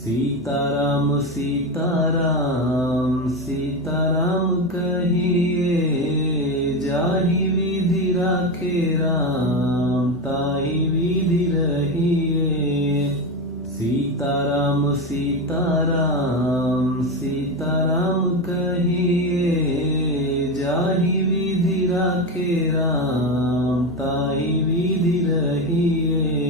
सीताराम सीताराम सीताराम कहिए, जाहि विधि राखे राम ताहि विधि रहिए। सीताराम सीताराम सीताराम कहिए, जाहि विधि राखे राम ताहि विधि रहिए।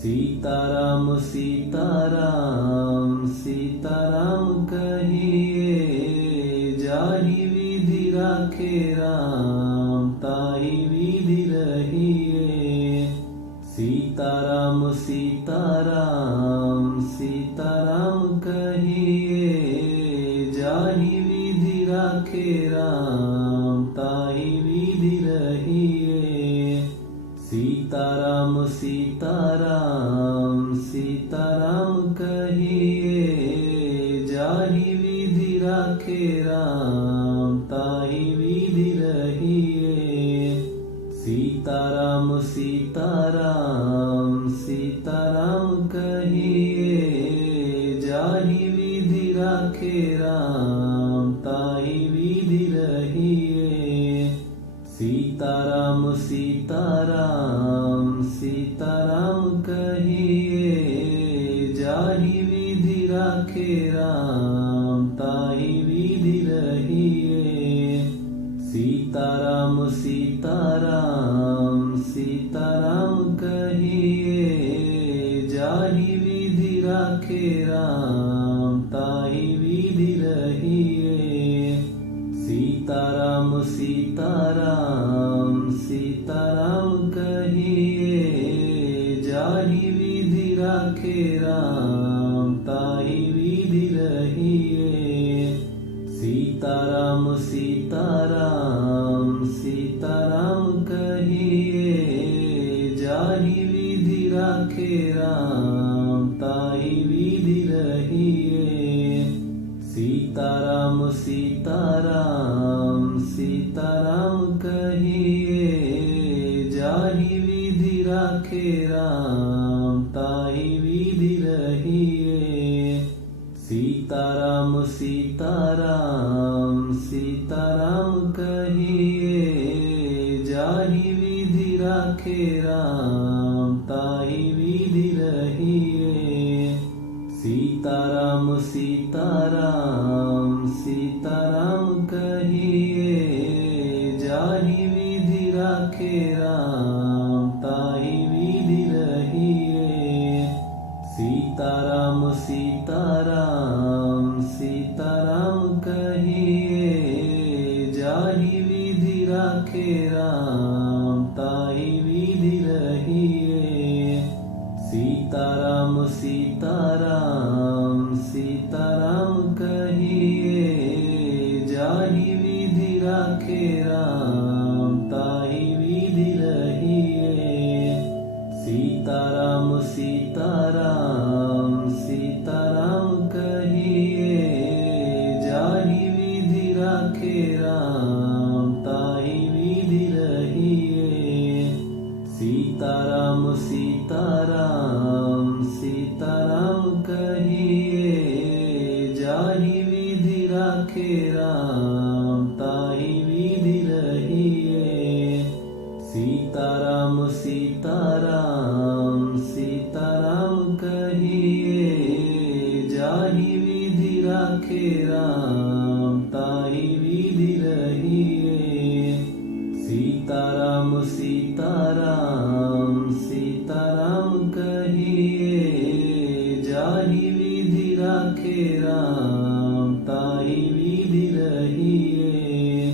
सीताराम सीताराम सीताराम कहिए, जाहि विधि राखे राम ताहि विधि रहिए। सीताराम सीताराम सीताराम कहिए, जाहि विधि राखे राम ताहि विधि रहिए। सीताराम सीताराम सीताराम कहिए, जाहि विधि राखे राम ताहि विधि रहिए। सीताराम सीताराम सीताराम कहिए, जाहि विधि राखे राम ताहि विधि रहिए। सीताराम सीताराम सीताराम कहिए, जाहि विधि राखे राम ताहि विधि रहिए। सीताराम सीताराम सीताराम कहिए, जाहि विधि राखे राम ताहि विधि रहिए। सीताराम सीताराम सीताराम कहिए, जाहि विधि राखे राम ताहि विधि रहिए। सीताराम सीताराम सीताराम कहिए, जाहि विधि राखे राम ताहि विधि रहिए। सीताराम सीताराम सीताराम कहिए, जाहि विधि राखे राम ताहि विधि रहिए। सीताराम सीताराम सीताराम कहिए, जाहि विधि राखे राम ताहि विधि रहिए। सीताराम सीताराम सीताराम कहिए, जाहि विधि राखे राम ताहि विधि रहिए। सीताराम सीताराम सीताराम कहिए, जाहि विधि राखे राम ताहि विधि रहिए। सीताराम सीताराम सीताराम कहिए, जाहि विधि राखे राम ताहि विधि रहिए। सीताराम सीताराम सीताराम कहिए, जाहि विधि राखे राम ताहि विधि रहिए। सीताराम सीताराम सीताराम कहिए, जाहि विधि राखे राम ताहि विधि रहिए। सीताराम सीताराम सीताराम कहिए, जाहि विधि राखे राम ताहि विधि रहिए। सीताराम सीताराम सीताराम कहिए, जाहि विधि राखे राम ताहि विधि रहिए।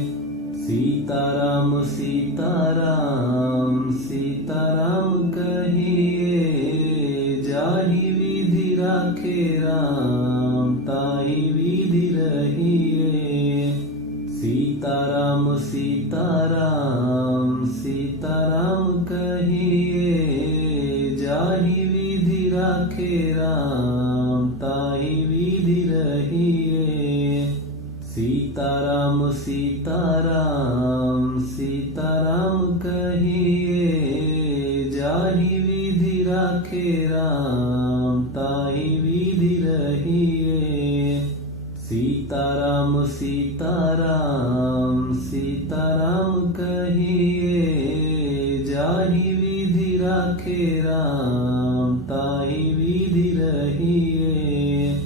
सीताराम सीताराम सीताराम कहिए, जाहि विधि राखे राम ताहि विधि रहिए। सीताराम सीताराम सीताराम कहिए, जाहि विधि राखे राम ताहि विधि रहिए। सीताराम सीताराम सीताराम कहिए, जाहि विधि राखे राम ताहि विधि विधि रहिए। सीताराम सीताराम सीताराम कहिए, जाहि विधि राखे राम ताहि विधि रहिए।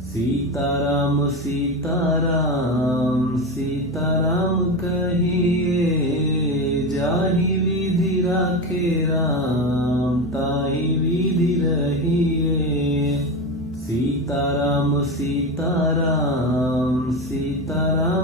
सीताराम सीताराम सीताराम कहिए, जाहि विधि राखे राम ताहि विधि रहिए। सीताराम सीताराम सीताराम